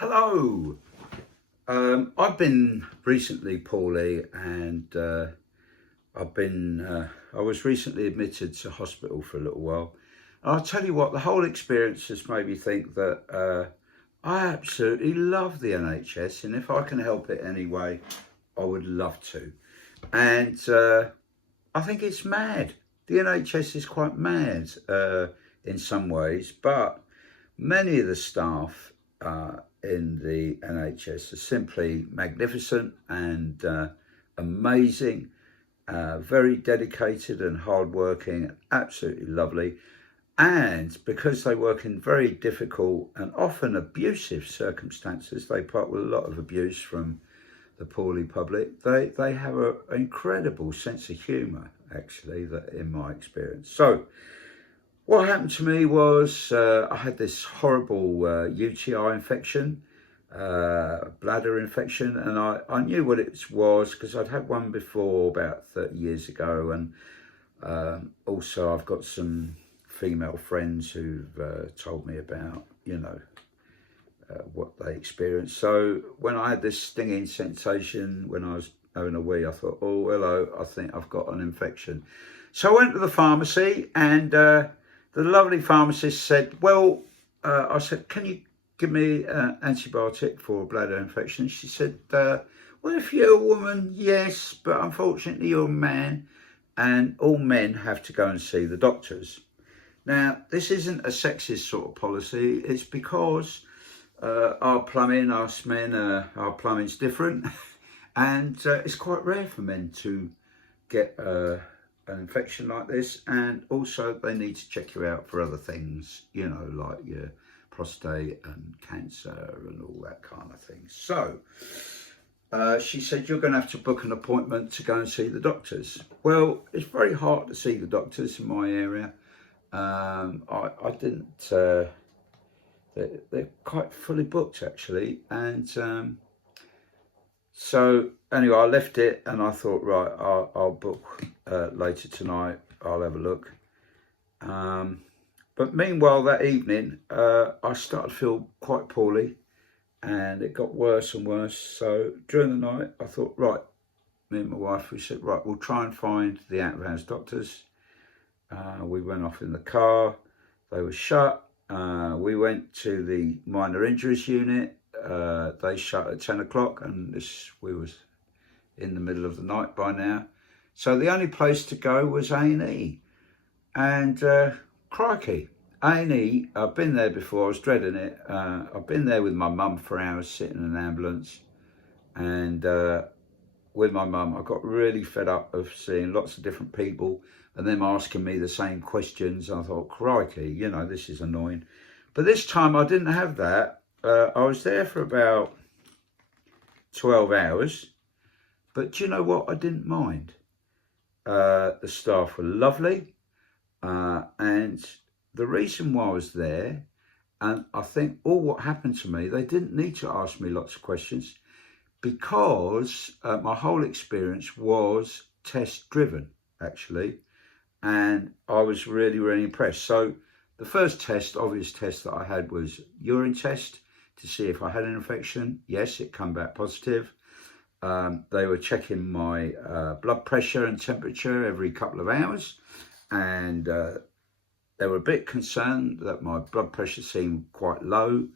Hello. I've been recently poorly, and I was recently admitted to hospital for a little while. And I'll tell you what, the whole experience has made me think that I absolutely love the NHS, and if I can help it anyway, I would love to. And I think it's mad. The NHS is quite mad in some ways, but many of the staff in the NHS are simply magnificent and amazing, very dedicated and hardworking, absolutely lovely. And because they work in very difficult and often abusive circumstances, they put up with a lot of abuse from the poorly public. They have an incredible sense of humour, actually, that in my experience. So what happened to me was I had this horrible UTI infection, bladder infection, and I knew what it was because I'd had one before about 30 years ago, and also I've got some female friends who've told me about, what they experienced. So when I had this stinging sensation when I was having a wee, I thought, oh, hello, I think I've got an infection. So I went to the pharmacy, and the lovely pharmacist said, well, I said, can you give me an antibiotic for a bladder infection? She said, well, if you're a woman, yes, but unfortunately you're a man, and all men have to go and see the doctors. Now, this isn't a sexist sort of policy. It's because our plumbing, us men, our plumbing's different. And it's quite rare for men to get an infection like this. And also they need to check you out for other things, like your prostate and cancer and all that kind of thing. So she said, you're going to have to book an appointment to go and see the doctors. Well, it's very hard to see the doctors in my area. I didn't, they're quite fully booked actually. And so anyway, I left it and I thought, right, I'll book later tonight. I'll have a look. But meanwhile, that evening, I started to feel quite poorly and it got worse and worse. So during the night, I thought, right, me and my wife, we said, right, we'll try and find the out-of-hours doctors. We went off in the car. They were shut. We went to the minor injuries unit. They shut at 10 o'clock and we was in the middle of the night by now. So the only place to go was A&E. And crikey, A&E, I've been there before, I was dreading it. I've been there with my mum for hours sitting in an ambulance. And with my mum, I got really fed up of seeing lots of different people and them asking me the same questions. I thought, crikey, this is annoying. But this time I didn't have that. I was there for about 12 hours. But do you know what? I didn't mind. The staff were lovely. And the reason why I was there, and I think all what happened to me, they didn't need to ask me lots of questions because my whole experience was test driven, actually. And I was really, really impressed. So the first test, obvious test that I had was urine test to see if I had an infection. Yes, it came back positive. They were checking my blood pressure and temperature every couple of hours. And they were a bit concerned that my blood pressure seemed quite low.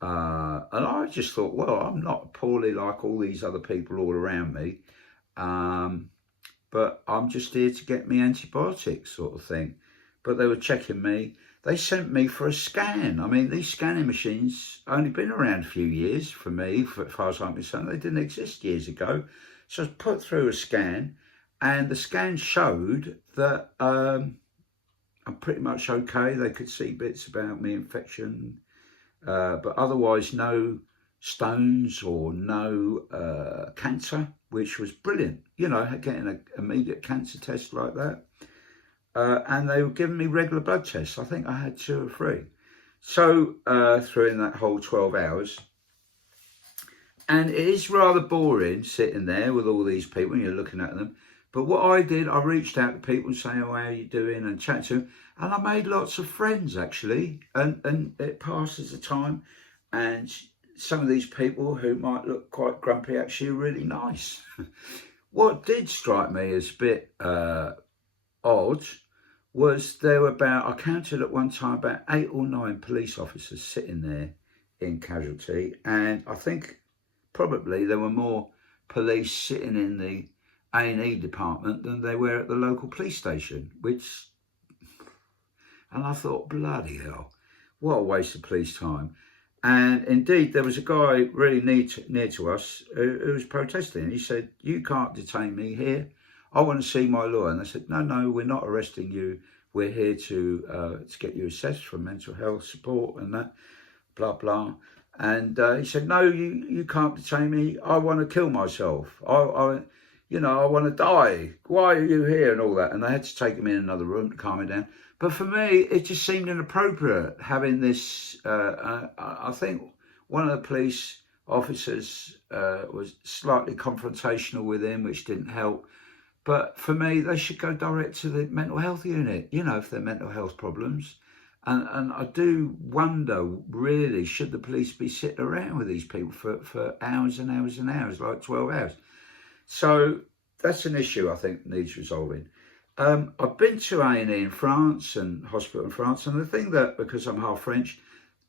And I just thought, well, I'm not poorly like all these other people all around me. But I'm just here to get me antibiotics sort of thing. But they were checking me. They sent me for a scan. I mean, these scanning machines only been around a few years for me, as far as I'm concerned. They didn't exist years ago. So I was put through a scan and the scan showed that I'm pretty much okay. They could see bits about me infection, but otherwise no stones or no cancer, which was brilliant. Getting an immediate cancer test like that. And they were giving me regular blood tests. I think I had 2 or 3. So through in that whole 12 hours. And it is rather boring sitting there with all these people and you're looking at them. But what I did, I reached out to people and saying, oh, how are you doing? And chat to them. And I made lots of friends, actually. And it passes the time. And some of these people who might look quite grumpy actually are really nice. What did strike me as a bit odd was there were I counted at one time about 8 or 9 police officers sitting there in casualty, and I think probably there were more police sitting in the A&E department than they were at the local police station, and I thought, bloody hell, what a waste of police time. And indeed, there was a guy really near to us who was protesting. He said, "You can't detain me here. I want to see my lawyer." And I said, "No, we're not arresting you. We're here to get you assessed for mental health support and that, blah, blah." And he said, "No, you can't detain me. I want to kill myself. I want to die. Why are you here?" and all that. And they had to take him in another room to calm him down. But for me, it just seemed inappropriate having this. I think one of the police officers was slightly confrontational with him, which didn't help. But for me, they should go direct to the mental health unit, if they're mental health problems. And I do wonder, really, should the police be sitting around with these people for hours and hours and hours, like 12 hours? So that's an issue I think needs resolving. I've been to A&E in France and hospital in France, and the thing that, because I'm half French,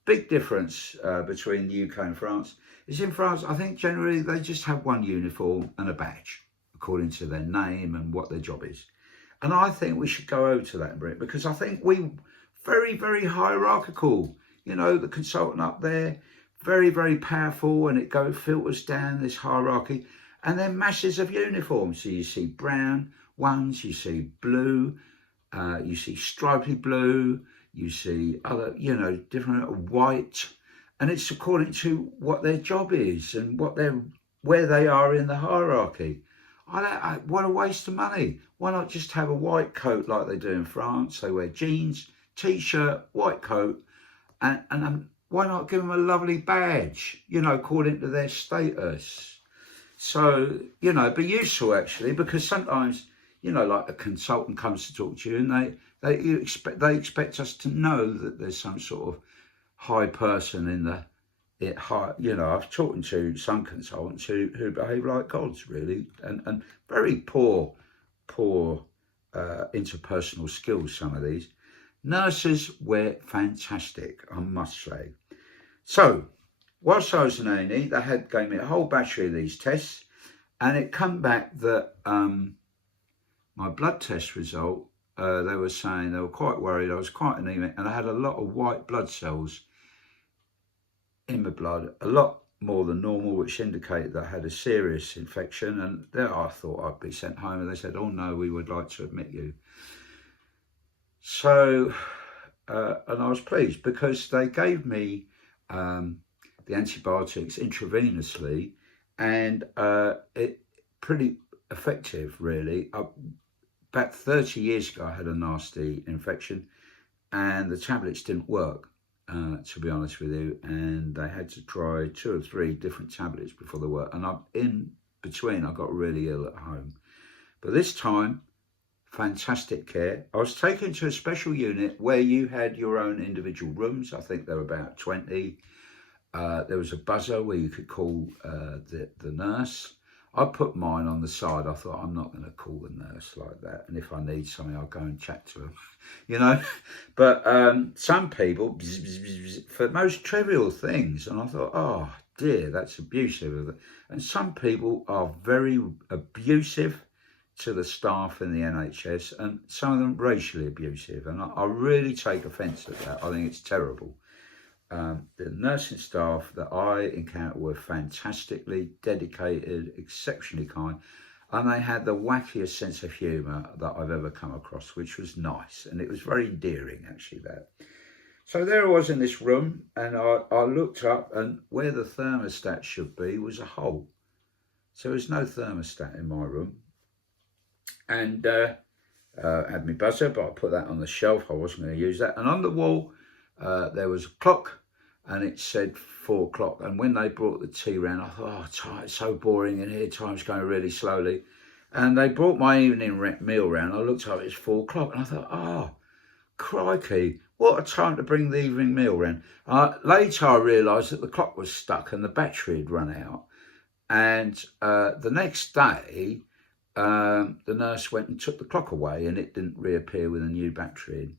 big difference between the UK and France is in France, I think generally they just have one uniform and a badge according to their name and what their job is. And I think we should go over to that in Britain, because I think we very, very hierarchical. The consultant up there, very, very powerful, and it filters down this hierarchy. And then masses of uniforms. So you see brown ones, you see blue, you see stripy blue, you see other, different white. And it's according to what their job is and where they are in the hierarchy. What a waste of money. Why not just have a white coat like they do in France? They wear jeans, t-shirt, white coat, and why not give them a lovely badge, according to their status? So, be useful actually, because sometimes, like a consultant comes to talk to you and they expect us to know that there's some sort of high person I've talked to some consultants who behave like gods, really, and very poor interpersonal skills, some of these. Nurses were fantastic, I must say. So, whilst I was in A&E, they gave me a whole battery of these tests, and it come back that my blood test result, they were saying they were quite worried I was quite anemic, and I had a lot of white blood cells in my blood, a lot more than normal, which indicated that I had a serious infection. And there I thought I'd be sent home, and they said, "Oh no, we would like to admit you." So, and I was pleased because they gave me the antibiotics intravenously, and it pretty effective, really. About 30 years ago, I had a nasty infection, and the tablets didn't work, to be honest with you, and they had to try 2 or 3 different tablets before they worked. And in between, I got really ill at home. But this time, fantastic care. I was taken to a special unit where you had your own individual rooms. I think there were about 20. There was a buzzer where you could call the nurse. I put mine on the side. I thought, I'm not going to call the nurse like that. And if I need something, I'll go and chat to them, But some people, for most trivial things. And I thought, oh dear, that's abusive. And some people are very abusive to the staff in the NHS, and some of them racially abusive. And I really take offence at that. I think it's terrible. The nursing staff that I encountered were fantastically dedicated, exceptionally kind, and they had the wackiest sense of humour that I've ever come across, which was nice, and it was very endearing, actually, that. So there I was in this room, and I looked up, and where the thermostat should be was a hole. So there was no thermostat in my room. And had my buzzer, but I put that on the shelf. I wasn't going to use that. And on the wall, there was a clock, and it said 4 o'clock. And when they brought the tea round, I thought, oh, it's so boring in here. Time's going really slowly. And they brought my evening meal round. I looked up, it's 4 o'clock, and I thought, oh, crikey, what a time to bring the evening meal round. Later I realised that the clock was stuck and the battery had run out. And the next day, the nurse went and took the clock away and it didn't reappear with a new battery in.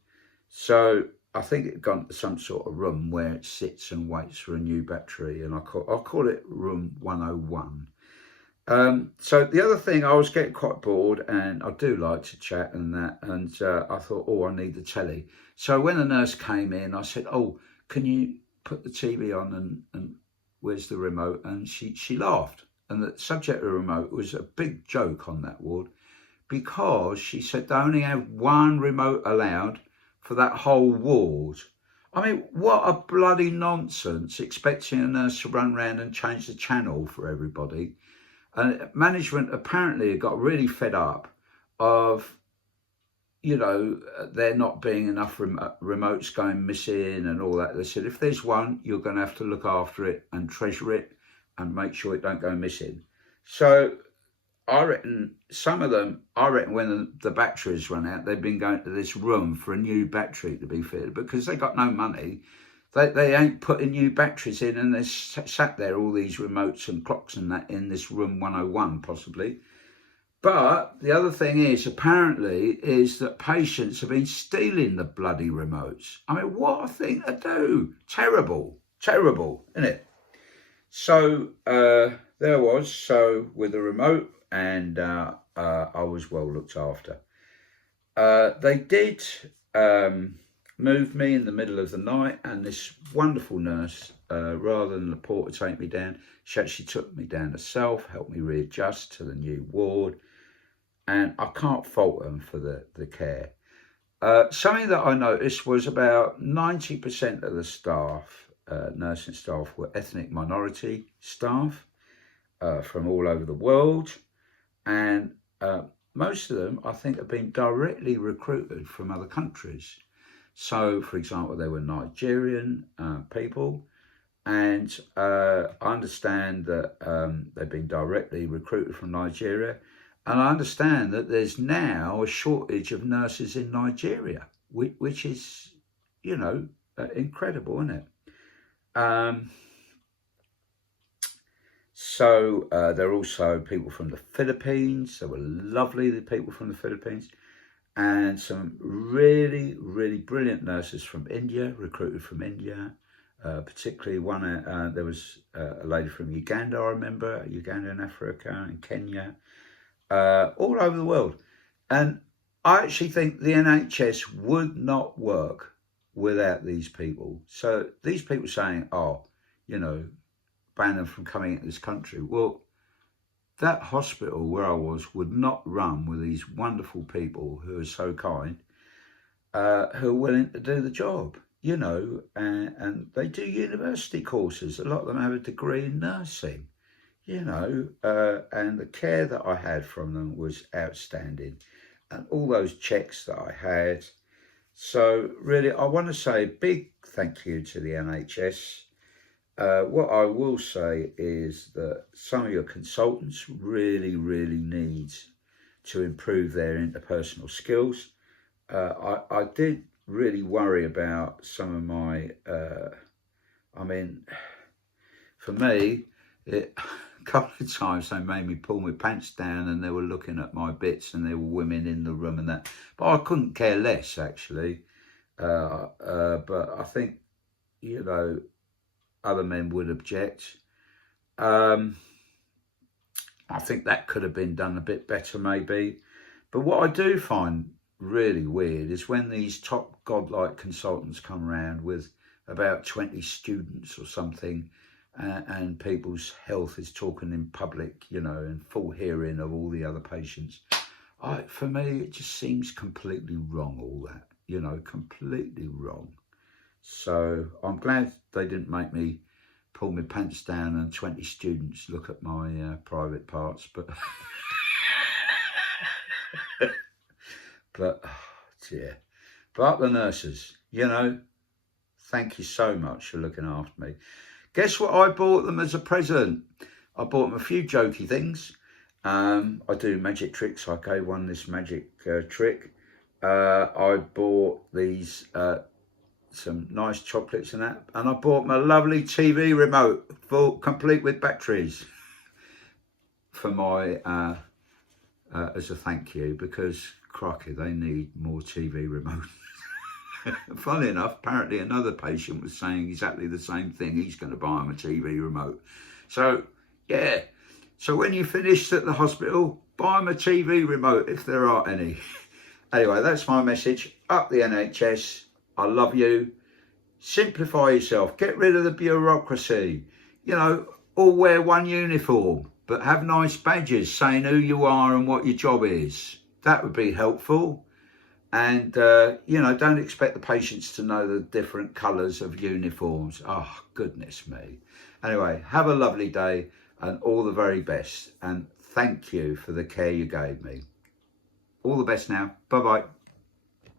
So I think it had gone to some sort of room where it sits and waits for a new battery, and I'll call it room 101. So the other thing, I was getting quite bored and I do like to chat and that, and I thought, oh, I need the telly. So when the nurse came in, I said, oh, can you put the TV on and where's the remote? And she laughed. And the subject of the remote was a big joke on that ward, because she said they only have one remote allowed for that whole ward. I mean, what a bloody nonsense, expecting a nurse to run around and change the channel for everybody. And management apparently got really fed up of, you know, there not being enough remotes going missing and all that. They said, if there's one, you're going to have to look after it and treasure it and make sure it don't go missing. So I reckon some of them, when the batteries run out, they've been going to this room for a new battery to be fitted, because they got no money. They ain't putting new batteries in, and they sat there, all these remotes and clocks and that, in this room 101 possibly. But the other thing is, apparently, is that patients have been stealing the bloody remotes. I mean, what a thing to do. Terrible, terrible, isn't it? So there I was, so with a remote, and I was well looked after. They did move me in the middle of the night, and this wonderful nurse, rather than the porter take me down, she actually took me down herself, helped me readjust to the new ward, and I can't fault them for the care. Something that I noticed was about 90% of the staff, nursing staff, were ethnic minority staff from all over the world, and most of them, I think, have been directly recruited from other countries. So, for example, they were Nigerian people, and I understand that they've been directly recruited from Nigeria, and I understand that there's now a shortage of nurses in Nigeria, which is, you know, incredible, isn't it? So there are also people from the Philippines. They were lovely, the people from the Philippines. And some really, really brilliant nurses from India, recruited from India. Particularly one, there was a lady from Uganda, I remember, Uganda and Africa and Kenya, all over the world. And I actually think the NHS would not work without these people. So these people saying, oh, you know, ban them from coming into this country. Well, that hospital where I was would not run with these wonderful people who are so kind, who are willing to do the job, you know, and they do university courses. A lot of them have a degree in nursing, you know, and the care that I had from them was outstanding, and all those checks that I had. So really, I want to say a big thank you to the NHS. What I will say is that some of your consultants really, really need to improve their interpersonal skills. I did really worry about some of my, I mean, for me, a couple of times they made me pull my pants down, and they were looking at my bits, and there were women in the room and that. But I couldn't care less, actually. But I think, you know, other men would object. I think that could have been done a bit better, maybe. But what I do find really weird is when these top godlike consultants come around with about 20 students or something, and people's health is talking in public, you know, in full hearing of all the other patients. For me, it just seems completely wrong, all that, you know, completely wrong. So I'm glad they didn't make me pull my pants down and 20 students look at my private parts, but but oh dear. But the nurses, you know, thank you so much for looking after me. Guess what I bought them as a present? I bought them a few jokey things. I do magic tricks. I gave one this magic trick. I bought these some nice chocolates and that. And I bought my lovely TV remote, full, complete with batteries, for my as a thank you, because crikey, they need more TV remotes. Funnily enough, apparently another patient was saying exactly the same thing. He's going to buy him a TV remote. So, yeah. So when you finish at the hospital, buy them a TV remote if there are any. Anyway, that's my message. Up the NHS. I love you. Simplify yourself. Get rid of the bureaucracy. You know, all wear one uniform, but have nice badges saying who you are and what your job is. That would be helpful. And, you know, don't expect the patients to know the different colours of uniforms. Oh, goodness me. Anyway, have a lovely day and all the very best. And thank you for the care you gave me. All the best now. Bye-bye.